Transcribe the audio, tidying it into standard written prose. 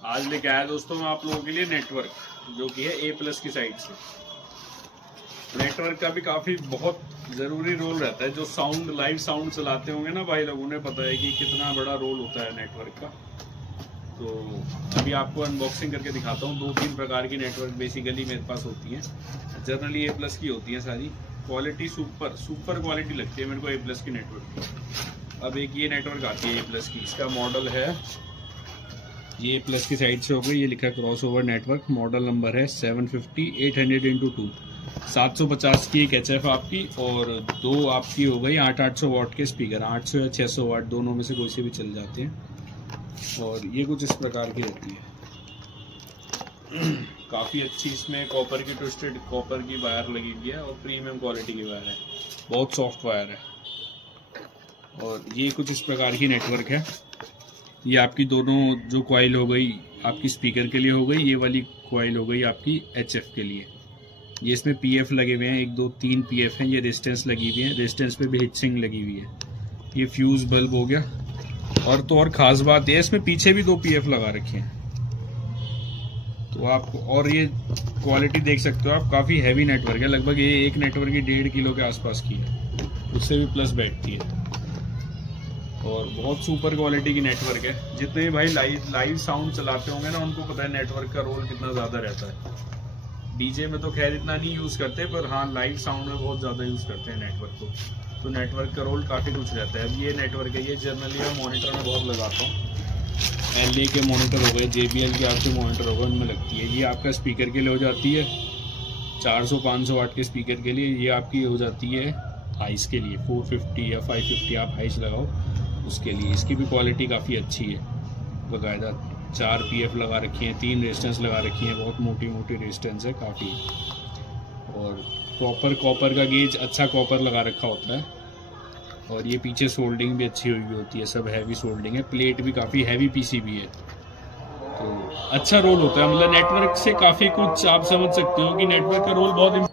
आज लेके आया दोस्तों मैं आप लोगों के लिए नेटवर्क, जो कि है A+ की साइड से। नेटवर्क का भी काफी बहुत जरूरी रोल रहता है। जो साउंड लाइव साउंड चलाते होंगे ना भाई लोग, उन्हें पता है कि कितना बड़ा रोल होता है नेटवर्क का। तो अभी आपको अनबॉक्सिंग करके दिखाता हूँ। 2-3 प्रकार की नेटवर्क बेसिकली मेरे पास होती हैं। जनरली A+ की होती हैं सारी। क्वालिटी सुपर क्वालिटी लगती है मेरे को A+ की नेटवर्क की। अब एक ये नेटवर्क आती है A+ की, इसका मॉडल है, ये A+ की साइड से हो गई, ये लिखा है क्रॉसओवर नेटवर्क। मॉडल नंबर है 750-800x2। 750 की एक HF आपकी, और 2 आपकी हो गई 800 वाट के स्पीकर। 800 या 600 वाट दोनों में से कोई से भी चल जाते हैं। और ये कुछ इस प्रकार की रहती है। काफ़ी अच्छी इसमें कॉपर की ट्विस्टेड कॉपर की वायर लगी हुई है और प्रीमियम क्वालिटी की वायर है, बहुत सॉफ्ट वायर है। और ये कुछ इस प्रकार की नेटवर्क है। ये आपकी दोनों जो कॉइल हो गई आपकी स्पीकर के लिए हो गई, ये वाली कॉइल हो गई आपकी HF के लिए। ये इसमें PF लगे हुए हैं, 1 2 3 PF हैं। ये रेजिस्टेंस लगी हुई है, रेजिस्टेंस पे भी हीटसिंक लगी हुई है। ये फ्यूज बल्ब हो गया। और तो और खास बात है, इसमें पीछे भी 2 PF लगा रखे हैं। तो आप और ये क्वालिटी देख सकते हो आप, काफ़ी हैवी नेटवर्क है। लगभग ये एक नेटवर्क की 1.5 किलो के आसपास की है, उससे भी प्लस बैठती है। और बहुत सुपर क्वालिटी की नेटवर्क है। जितने भाई लाइव साउंड चलाते होंगे ना, उनको पता है नेटवर्क का रोल कितना ज़्यादा रहता है। डीजे में तो खैर इतना नहीं यूज़ करते, पर हाँ लाइव साउंड में बहुत ज़्यादा यूज़ करते हैं नेटवर्क को। तो नेटवर्क का रोल काफ़ी कुछ रहता है। अब ये नेटवर्क है, ये जनरली मैं मॉनिटर में बहुत लगाता हूँ। LA के मॉनिटर हो गए, JBL के आपके मॉनिटर हो गए, उनमें लगती है। ये आपका स्पीकर के लिए हो जाती है 400-500 वाट के स्पीकर के लिए। ये आपकी हो जाती है हाइस के लिए, 450 या 550 आप हाइस लगाओ उसके लिए। इसकी भी क्वालिटी काफ़ी अच्छी है। बाकायदा 4 PF लगा रखी हैं, 3 रेजिस्टेंस लगा रखी हैं, बहुत मोटी मोटी रेजिस्टेंस है काफ़ी। और प्रॉपर कॉपर का गेज, अच्छा कॉपर लगा रखा होता है। और ये पीछे सोल्डिंग भी अच्छी हुई होती है, सब हैवी सोल्डिंग है। प्लेट भी काफ़ी हैवी PCB है। तो अच्छा रोल होता है, मतलब नेटवर्क से काफ़ी कुछ आप समझ सकते हो कि नेटवर्क का रोल बहुत